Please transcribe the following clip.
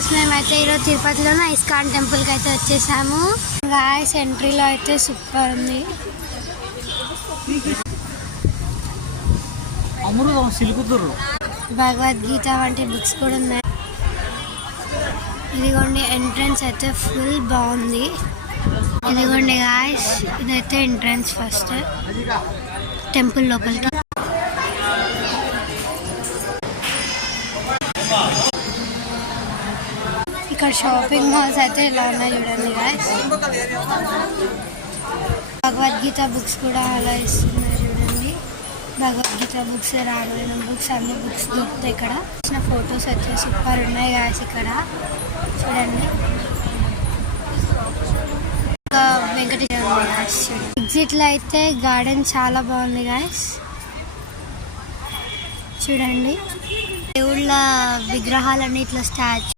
Guys మేమైతే ఈరోజు తిరుపతిలోనే ISKCON టెంపుల్కి అయితే వచ్చేసాము. గాయస్ ఎంట్రీలో అయితే సూపర్ ఉంది. భగవద్గీత వంటి బుక్స్ కూడా ఉన్నాయి. ఇదిగోండి ఎంట్రన్స్ అయితే ఫుల్ బాగుంది. ఇదిగోండి గాయస్ ఇదైతే ఎంట్రన్స్ ఫస్ట్ టెంపుల్ లోపలికి. ఇక్కడ షాపింగ్ మాల్స్ అయితే ఇలా ఉన్నాయి చూడండి గాయస్. భగవద్గీత బుక్స్ కూడా అలా ఇస్తున్నారు చూడండి. భగవద్గీత బుక్స్, రామాయణం బుక్స్, అన్ని బుక్స్ దొరుకుతాయి ఇక్కడ. చిన్న ఫొటోస్ అయితే సూపర్ ఉన్నాయి గాయస్. ఇక్కడ చూడండి వెంకటేశ్వర ఎగ్జిట్ లో అయితే గార్డెన్ చాలా బాగుంది గాయస్. చూడండి దేవుళ్ళ విగ్రహాలన్నీ ఇట్లా స్టాచ్యూ